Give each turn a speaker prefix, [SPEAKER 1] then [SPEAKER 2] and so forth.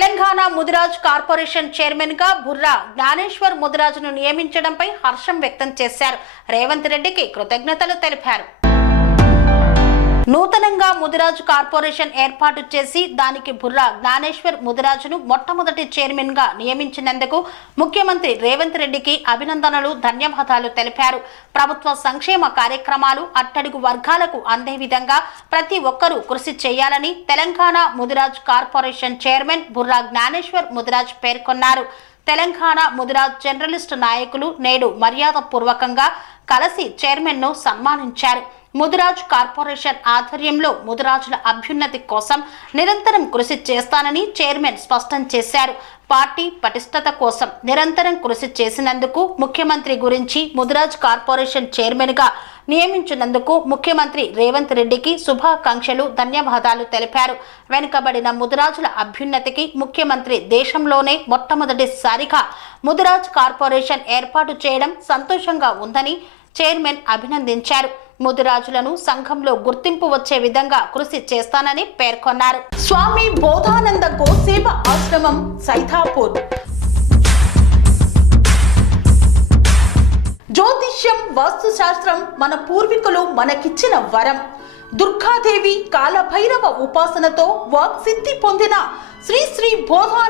[SPEAKER 1] Telangana Mudiraj corporation చైర్మన్గా బుర్రా జ్ఞానేశ్వర్ ముదిరాజును నియమించడంపై హర్షం వ్యక్తం చేశారు. రేవంత్ రెడ్డికి కృతజ్ఞతలు తెలిపారు. నూతనంగా ముదిరాజు కార్పొరేషన్ ఏర్పాటు చేసి దానికి బుర్రా జ్ఞానేశ్వర్ ముదిరాజును మొట్టమొదటి చైర్మన్గా నియమించినందుకు ముఖ్యమంత్రి రేవంత్ రెడ్డికి అభినందనలు ధన్యవాదాలు తెలిపారు. ప్రభుత్వ సంక్షేమ కార్యక్రమాలు అట్టడుగు వర్గాలకు అందే విధంగా ప్రతి ఒక్కరూ కృషి చేయాలని తెలంగాణ ముదిరాజ్ కార్పొరేషన్ చైర్మన్ బుర్రా జ్ఞానేశ్వర్ ముదిరాజ్ పేర్కొన్నారు. తెలంగాణ ముదిరాజ్ జర్నలిస్టు నాయకులు నేడు మర్యాదపూర్వకంగా కలిసి చైర్మన్ను సన్మానించారు. ముదిరాజ్ కార్పొరేషన్ ఆధ్వర్యంలో ముదిరాజుల అభ్యున్నతి కోసం నిరంతరం కృషి చేస్తానని చైర్మన్ స్పష్టం చేశారు. పార్టీ పటిష్టత కోసం నిరంతరం కృషి చేసినందుకు ముఖ్యమంత్రి గురించి ముదిరాజ్ కార్పొరేషన్ చైర్మన్గా నియమించినందుకు ముఖ్యమంత్రి రేవంత్ రెడ్డికి శుభాకాంక్షలు ధన్యవాదాలు తెలిపారు. వెనుకబడిన ముదిరాజుల అభ్యున్నతికి ముఖ్యమంత్రి దేశంలోనే మొట్టమొదటిసారిగా ముదిరాజ్ కార్పొరేషన్ ఏర్పాటు చేయడం సంతోషంగా ఉందని చైర్మన్ అభినందించారు. ముదిరాజులను సంఘంలో గుర్తింపు వచ్చే విధంగా కృషి చేస్తానని పేర్కొన్నారు. స్వామి బోధానంద గోసేవ ఆశ్రమం సైథాపూర్ జ్యోతిష్యం వాస్తుశాస్త్రం మన పూర్వీకులు మనకిచ్చిన వరం. దుర్గాదేవి కాలభైరవ ఉపాసనతో వాక్సిద్ధి పొందిన శ్రీ శ్రీ బోధాన